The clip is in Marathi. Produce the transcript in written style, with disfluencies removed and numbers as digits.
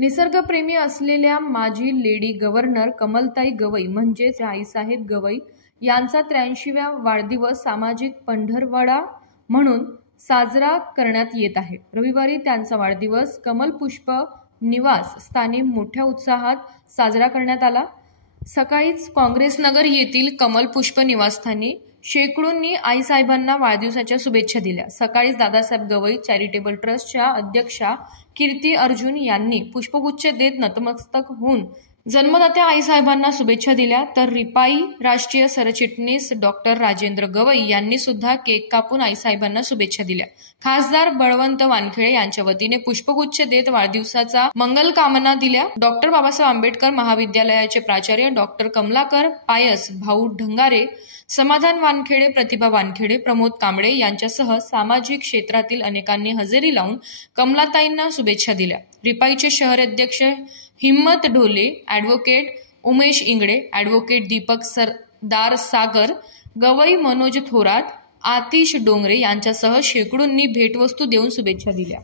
निसर्गप्रेमी असलेल्या माजी लेडी गव्हर्नर कमलताई गवई म्हणजेच आईसाहेब गवई यांचा 83व्या वाढदिवस सामाजिक पंधरवडा म्हणून साजरा करण्यात येत आहे। रविवारी त्यांचा वाढदिवस कमलपुष्प निवास स्थानी मोठ्या उत्साहात साजरा करण्यात आला। सकाळीच काँग्रेसनगर येथील कमलपुष्प निवासस्थानी शेकडोंनी आईसाहेबांना वाढदिवसाच्या शुभेच्छा दिल्या। सकाळीच दादासाहेब गवई चॅरिटेबल ट्रस्टच्या अध्यक्षा कीर्ती अर्जुन यांनी पुष्पगुच्छ देत नतमस्तक होऊन जन्मदात्या आईसाहेबांना शुभेच्छा दिल्या, तर रिपाई राष्ट्रीय सरचिटणीस डॉक्टर राजेंद्र गवई यांनी सुद्धा केक कापून आईसाहेबांना शुभेच्छा दिल्या। खासदार बळवंत वानखेडे यांच्या वतीने पुष्पगुच्छ देत वाढदिवसाचा मंगल कामना दिल्या। डॉक्टर बाबासाहेब आंबेडकर महाविद्यालयाचे प्राचार्य डॉक्टर कमलाकर पायस, भाऊ ढंगारे, समाधान वानखेडे, प्रतिभा वानखेडे, प्रमोद कांबळे यांच्यासह सामाजिक क्षेत्रातील अनेकांनी हजेरी लावून कमलाताईंना शुभेच्छा दिल्या। रिपाईचे शहर अध्यक्ष हिम्मत ढोले, ॲडव्होकेट उमेश इंगळे, ॲडव्होकेट दीपक सरदार सागर, गवई मनोज थोरात, आतिश डोंगरे यांच्यासह शेकडोंनी भेटवस्तू देऊन शुभेच्छा दिल्या।